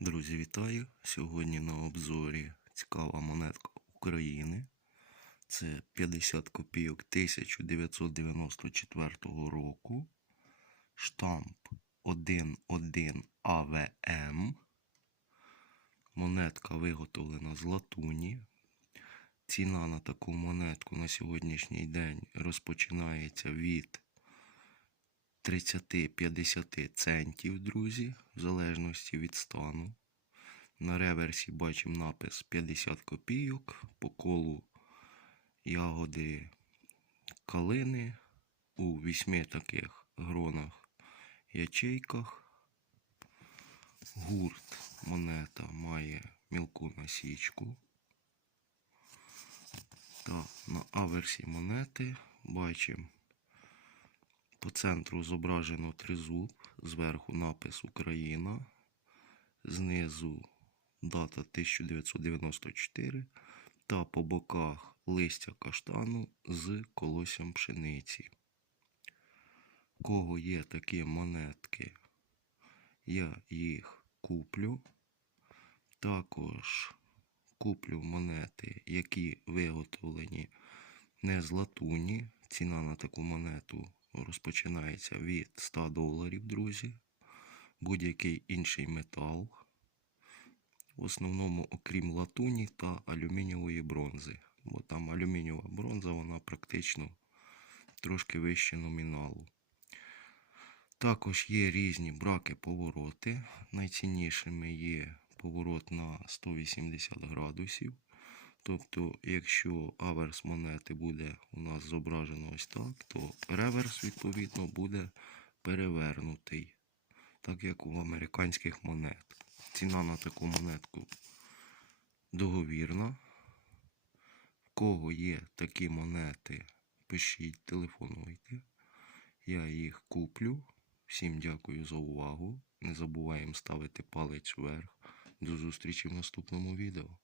Друзі, вітаю! Сьогодні на обзорі цікава монетка України. Це 50 копійок 1994 року. Штамп 11 АВМ. Монетка виготовлена з латуні. Ціна на таку монетку на сьогоднішній день розпочинається від 30-50 центів, друзі, в залежності від стану. На реверсі бачимо напис 50 копійок. По колу ягоди калини у вісьми таких гронах ячейках. Гурт монета має мілку насічку. Та на аверсі монети бачимо по центру зображено тризуб, зверху напис Україна, знизу дата 1994 та по боках листя каштану з колоссям пшениці. У кого є такі монетки, я їх куплю. Також куплю монети, які виготовлені не з латуні. Ціна на таку монету розпочинається від 100 доларів, друзі. Будь-який інший метал. В основному, окрім латуні та алюмінієвої бронзи. Бо там алюмінієва бронза, вона практично трошки вище номіналу. Також є різні браки-повороти. Найціннішими є поворот на 180 градусів. Тобто, якщо аверс монети буде у нас зображено ось так, то реверс, відповідно, буде перевернутий, так як у американських монет. Ціна на таку монетку договірна. В кого є такі монети, пишіть, телефонуйте. Я їх куплю. Всім дякую за увагу. Не забуваємо ставити палець вверх. До зустрічі в наступному відео.